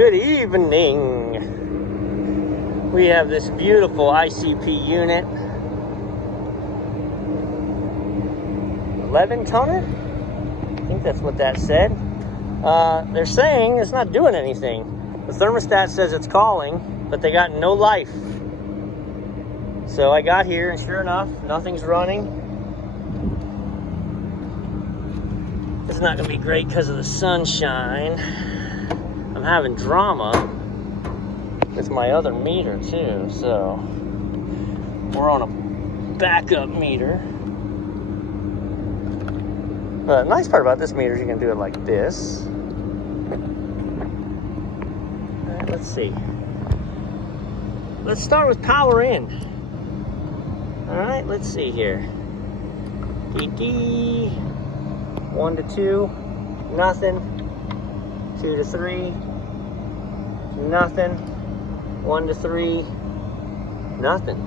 Good evening. We have this beautiful ICP unit. 11 tonner? I think that's what that said. They're saying it's not doing anything. The thermostat says it's calling, but they got no life. So I got here and sure enough, nothing's running. It's not gonna be great because of the sunshine. I'm having drama with my other meter too, so we're on a backup meter. The nice part about this meter is you can do it like this. All right, let's see. Let's start with power in. All right, let's see here. DD, 1 to 2, nothing. 2 to 3, nothing. 1 to 3, nothing.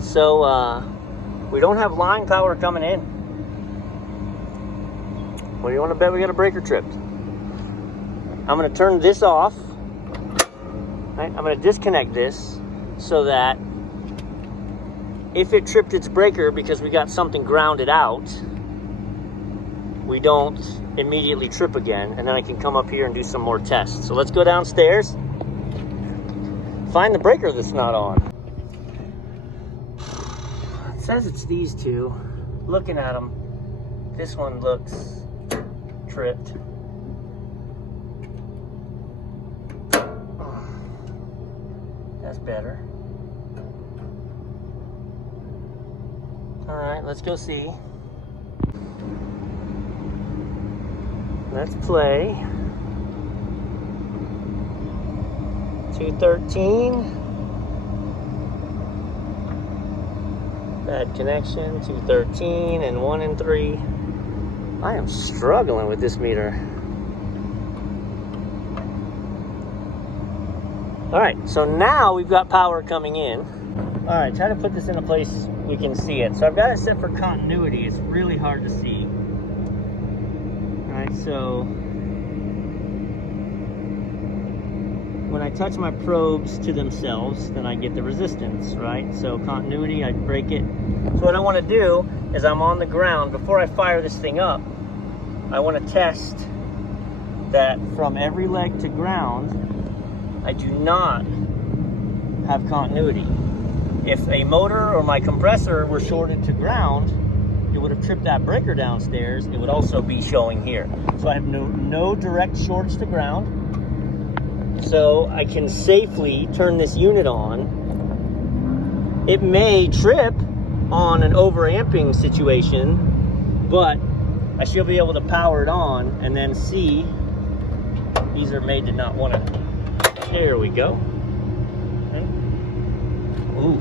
So we don't have line power coming in. What do you want to bet we got a breaker tripped? I'm going to turn this off. Right? I'm going to disconnect this so that if it tripped its breaker because we got something grounded out, we don't immediately trip again, and then I can come up here and do some more tests. So let's go downstairs, find the breaker that's not on. It says it's these two. Looking at them, this one looks tripped. That's better. All right, let's go see. Let's play. 213. Bad connection. 213 and 1 and 3. I am struggling with this meter. All right, so now we've got power coming in. All right, try to put this in a place we can see it. So I've got it set for continuity. It's really hard to see. So when I touch my probes to themselves, then I get the resistance, right? So continuity, I break it. So what I want to do is I'm on the ground. Before I fire this thing up, I want to test that from every leg to ground, I do not have continuity. If a motor or my compressor were shorted to ground, it would have tripped that breaker downstairs. It would also be showing here. So I have no direct shorts to ground. So I can safely turn this unit on. It may trip on an overamping situation, but I should be able to power it on and then see. These are made to not want to. There we go. Okay. Ooh,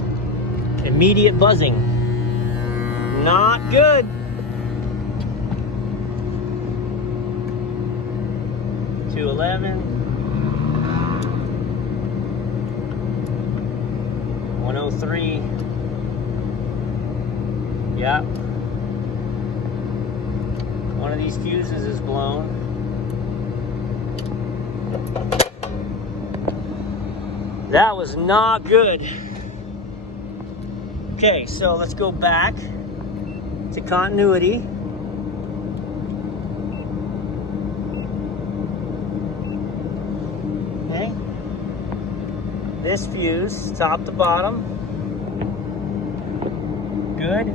immediate buzzing. Not good. Two 11. 103. Yep. One of these fuses is blown. That was not good. Okay, so let's go back to continuity. Okay. This fuse, top to bottom. Good.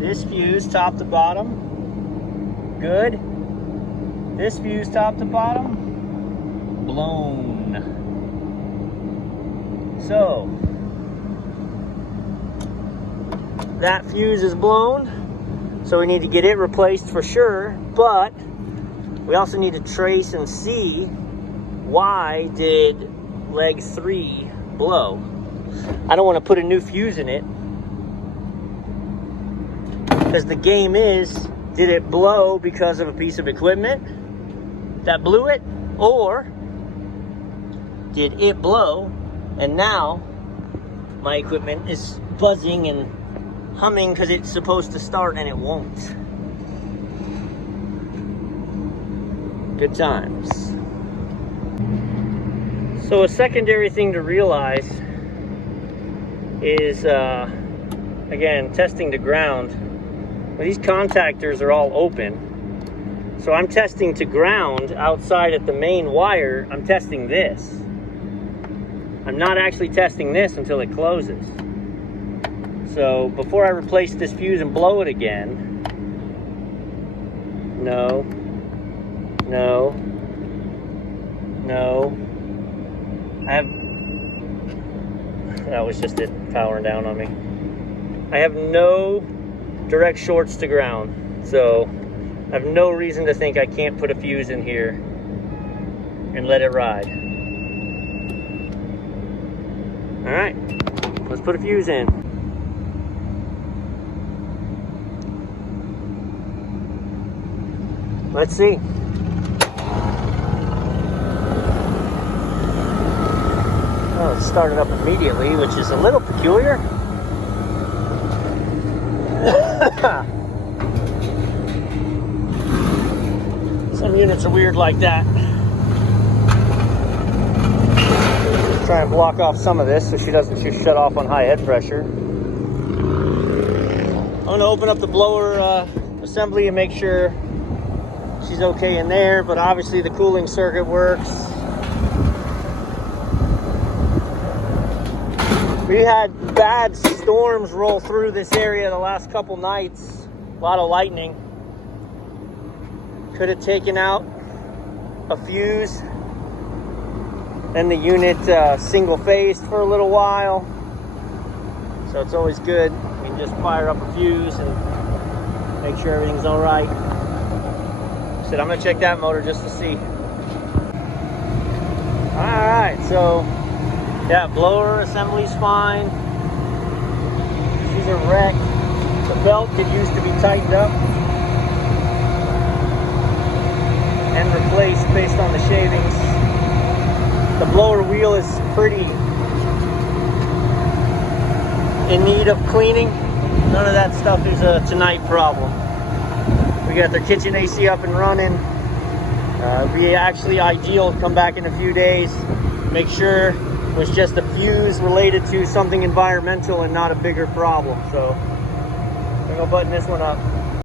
This fuse, top to bottom. Good. This fuse, top to bottom. Blown. So, that fuse is blown, so we need to get it replaced for sure, but we also need to trace and see why did leg 3 blow. I don't want to put a new fuse in it, because the game is, did it blow because of a piece of equipment that blew it, or did it blow and now my equipment is buzzing and humming because it's supposed to start and it won't. Good times. So a secondary thing to realize is, again, testing the ground. Well, these contactors are all open. So I'm testing to ground outside at the main wire. I'm testing this. I'm not actually testing this until it closes. So before I replace this fuse and blow it again, no, no, no. That was just it powering down on me. I have no direct shorts to ground, so I have no reason to think I can't put a fuse in here and let it ride. All right, let's put a fuse in. Let's see. Oh, it started up immediately, which is a little peculiar. Some units are weird like that. Let's try and block off some of this so she doesn't shut off on high head pressure. I'm going to open up the blower assembly and make sure she's okay in there, but obviously the cooling circuit works. We had bad storms roll through this area the last couple nights. A lot of lightning. Could have taken out a fuse and the unit single-phased for a little while. So it's always good. You can just fire up a fuse and make sure everything's all right. I'm gonna check that motor just to see. All right, so yeah, blower assembly's fine. She's a wreck. The belt could use to be tightened up and replaced based on the shavings. The blower wheel is pretty in need of cleaning. None of that stuff is a tonight problem. We got their kitchen AC up and running. It'd be actually ideal to come back in a few days, make sure it was just a fuse related to something environmental and not a bigger problem. So I'm gonna button this one up.